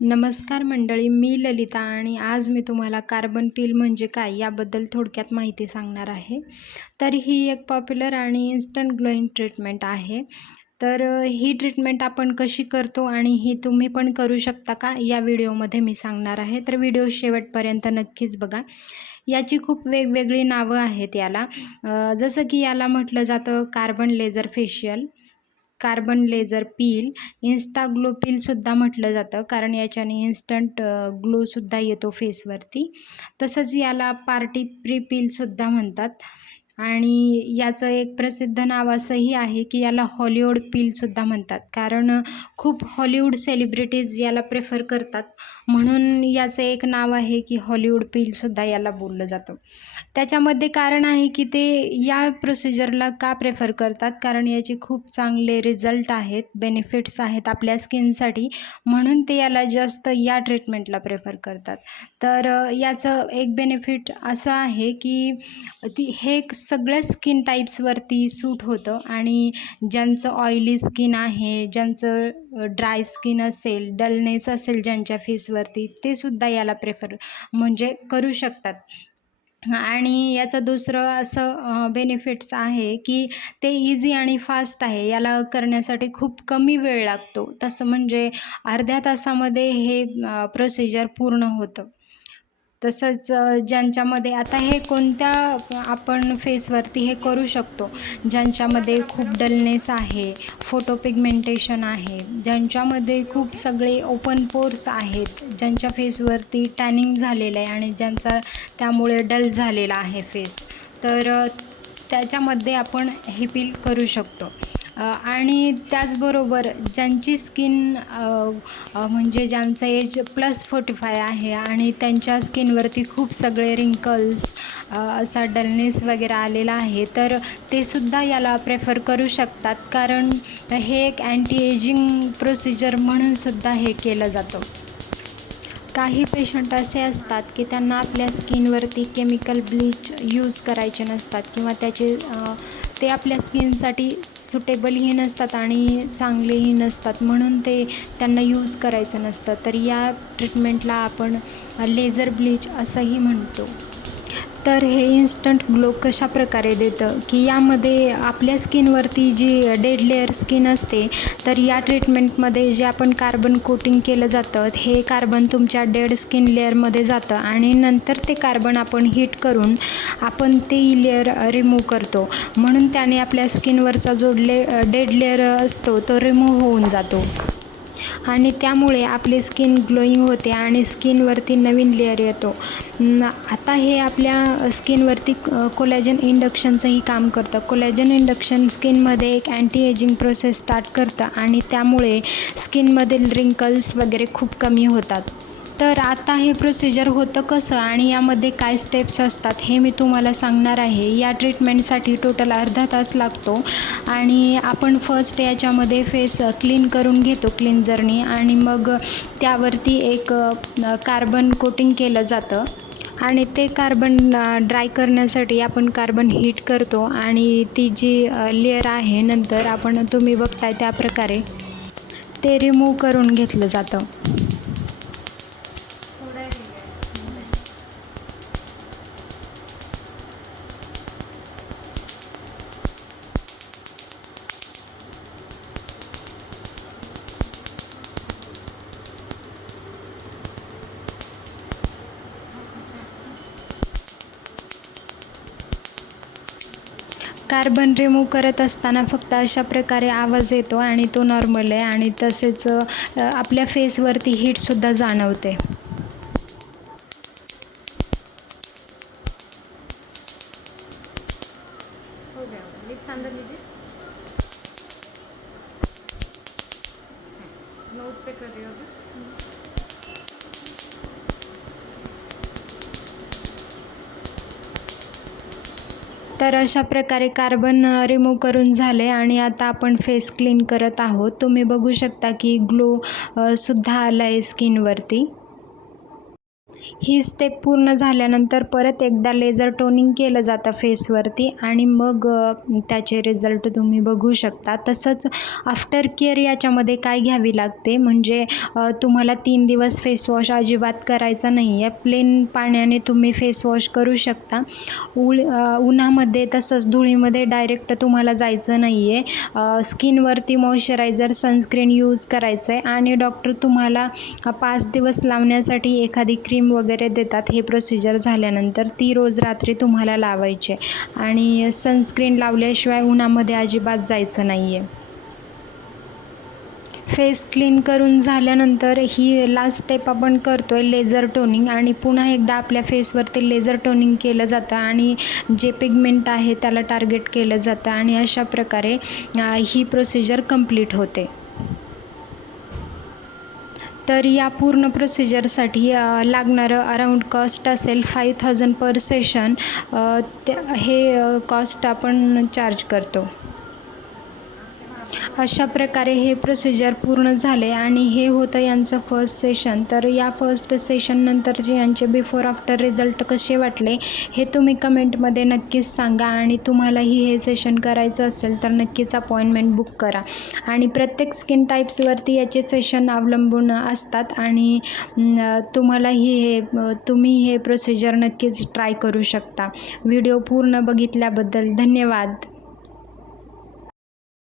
नमस्कार मंडळी मी ललिता आणि आज मी तुम्हाला कार्बन पील म्हणजे काय याबद्दल थोडक्यात माहिती सांगणार आहे. तर ही एक पॉप्युलर आणि इन्स्टंट ग्लोईंग ट्रीटमेंट आहे. तर ही ट्रीटमेंट आपण कशी करतो आणि ही तुम्ही पण करू शकता का या व्हिडिओमध्ये मी सांगणार आहे. तर व्हिडिओ शेवटपर्यंत नक्कीच बघा. याची खूप वेगवेगळी नावं आहेत याला. जसं की याला म्हटलं जातं carbon laser facial. Carbon laser peel insta glow पीलसुद्धा म्हटलं जातं कारण याच्याने इन्स्टंट ग्लोसुद्धा येतो फेसवरती. तसंच याला पार्टी प्री पीलसुद्धा म्हणतात. आणि याचं एक प्रसिद्ध नाव असंही आहे की याला हॉलिवूड पीलसुद्धा म्हणतात. कारण खूप हॉलिवूड सेलिब्रिटीज याला प्रेफर करतात. म्हणून याचं एक नाव आहे की हॉलिवूड पीलसुद्धा याला बोललं जातं. त्याच्यामध्ये कारण आहे की ते या प्रोसिजरला का प्रेफर करतात? कारण याचे खूप चांगले रिझल्ट आहेत बेनिफिट्स आहेत आपल्या स्किनसाठी म्हणून ते याला जास्त या ट्रीटमेंटला प्रेफर करतात. तर याचं एक बेनिफिट असं आहे की ती हे एक सगळ्या स्किन टाईप्सवरती सूट होतं आणि ज्यांचं ऑइली स्किन आहे ज्यांचं ड्राय स्किन असेल डलनेस असेल ज्यांच्या फेसवरती ते सुद्धा याला प्रेफर म्हणजे करू शकतात. आणि याचं दुसरं असं बेनिफिट्स आहे की ते इझी आणि फास्ट आहे. याला करण्यासाठी खूप कमी वेळ लागतो. तसं म्हणजे अर्ध्या तासामध्ये हे प्रोसिजर पूर्ण होतं. तसंच ज्यांच्यामध्ये आता हे कोणत्या आपण फेसवरती हे करू शकतो ज्यांच्यामध्ये खूप डलनेस आहे फोटो पिगमेंटेशन आहे ज्यांच्यामध्ये खूप सगळे ओपन पोर्स आहेत ज्यांच्या फेसवरती टॅनिंग झालेलं आहे आणि ज्यांचा त्यामुळे डल झालेला आहे फेस तर त्याच्यामध्ये आपण हे पील करू शकतो. आणि त्याचबरोबर ज्यांची स्किन म्हणजे ज्यांचं एज प्लस फोर्टी फाय आहे आणि त्यांच्या स्किनवरती खूप सगळे रिंकल्स असा डलनेस वगैरे आलेला आहे तर ते सुद्धा याला प्रेफर करू शकतात. कारण हे एक अँटी एजिंग प्रोसिजर म्हणून सुद्धा हे केलं जातं. काही पेशंट असे असतात की त्यांना आपल्या स्किनवरती केमिकल ब्लीच यूज करायचे नसतात किंवा त्याचे ते आपल्या स्किनसाठी सुटेबलही नसतात आणि चांगलेही नसतात. म्हणून ते त्यांना यूज करायचं नसतं. तर या ट्रीटमेंटला आपण लेझर ब्लीच असंही म्हणतो. तर हे इन्स्टंट ग्लो कशा प्रकारे देतं? की यामध्ये आपल्या स्किनवरती जी डेड लेअर स्किन असते तर या ट्रीटमेंटमध्ये जे आपण कार्बन कोटिंग केलं जातं हे कार्बन तुमच्या डेड स्किन लेअरमध्ये जातं आणि नंतर ते कार्बन आपण हीट करून आपण ते लेअर रिमूव्ह करतो. म्हणून त्याने आपल्या स्किनवरचा जो ले डेड लेअर असतो तो रिमूव्ह होऊन जातो. आणि त्यामुळे आपली स्किन ग्लोईंग होते आणि स्किनवरती नवीन लेअर येतो. आता हे आपल्या स्किनवरती कोलॅजन इंडक्शनचंही काम करतं. कोलॅजन इंडक्शन स्किनमध्ये एक अँटी एजिंग प्रोसेस स्टार्ट करतं आणि त्यामुळे स्किनमधील रिंकल्स वगैरे खूप कमी होतात. तर आता हे प्रोसिजर होतं कसं आणि यामध्ये काय स्टेप्स असतात हे मी तुम्हाला सांगणार आहे. या ट्रीटमेंटसाठी टोटल अर्धा तास लागतो आणि आपण फर्स्ट याच्यामध्ये फेस क्लीन करून घेतो क्लिन्झरनी आणि मग त्यावरती एक कार्बन कोटिंग केलं जातं आणि ते कार्बन ड्राय करण्यासाठी आपण कार्बन हीट करतो आणि ती जी लेअर आहे नंतर आपण तुम्ही बघताय त्याप्रकारे ते रिमूव्ह करून घेतलं जातं. कार्बन रिमूव्ह करत असताना फक्त अशा प्रकारे आवाज येतो आणि तो नॉर्मल आहे आणि तसेच आपल्या फेसवरती हीटसुद्धा जाणवते. पे तर अशा प्रकारे कार्बन रिमूव्ह करून झाले आणि आता आपण फेस क्लीन करत आहोत. तुम्ही बघू शकता की ग्लो सुद्धा आला आहे स्किनवरती ही स्टेप पूर्ण झाल्यानंतर परत एकदा लेझर टोनिंग केलं जातं फेसवरती आणि मग त्याचे रिझल्ट तुम्ही बघू शकता. तसंच आफ्टर केअर याच्यामध्ये काय घ्यावी लागते? म्हणजे तुम्हाला तीन दिवस फेसवॉश अजिबात करायचा नाही आहे प्लेन पाण्याने तुम्ही फेसवॉश करू शकता. उळ उन्हामध्ये तसंच धुळीमध्ये डायरेक्ट तुम्हाला जायचं नाही आहे स्किनवरती मॉइश्चरायझर सनस्क्रीन यूज करायचं आहे आणि डॉक्टर तुम्हाला पाच दिवस लावण्यासाठी एखादी क्रीम वगैरे देतात हे प्रोसिजर झाल्यानंतर ती रोज रात्री तुम्हाला लावायची आणि सनस्क्रीन लावल्याशिवाय उन्हामध्ये अजिबात जायचं नाही आहे फेस क्लीन करून झाल्यानंतर ही लास्ट स्टेप आपण करतो आहे लेझर टोनिंग आणि पुन्हा एकदा आपल्या फेसवरती लेझर टोनिंग केलं जातं आणि जे पिगमेंट आहे त्याला टार्गेट केलं जातं. आणि अशा प्रकारे ही प्रोसिजर कंप्लीट होते. तर या पूर्ण प्रोसिजरसाठी लागणारं अराऊंड कॉस्ट असेल फाईव्ह थाउजंड पर सेशन ते हे कॉस्ट आपण चार्ज करतो. अशा प्रकारे हे प्रोसिजर पूर्ण झाले आणि हे होतं यांचं फर्स्ट सेशन तर या फर्स्ट सेशननंतरचे यांचे बिफोर आफ्टर रिझल्ट कसे वाटले हे तुम्ही कमेंटमध्ये नक्कीच सांगा आणि तुम्हालाही हे सेशन करायचं असेल तर नक्कीच अपॉइंटमेंट बुक करा. आणि प्रत्येक स्किन टाईप्सवरती याचे सेशन अवलंबून असतात आणि तुम्हालाही हे तुम्ही हे प्रोसिजर नक्कीच ट्राय करू शकता. व्हिडिओ पूर्ण बघितल्याबद्दल धन्यवाद.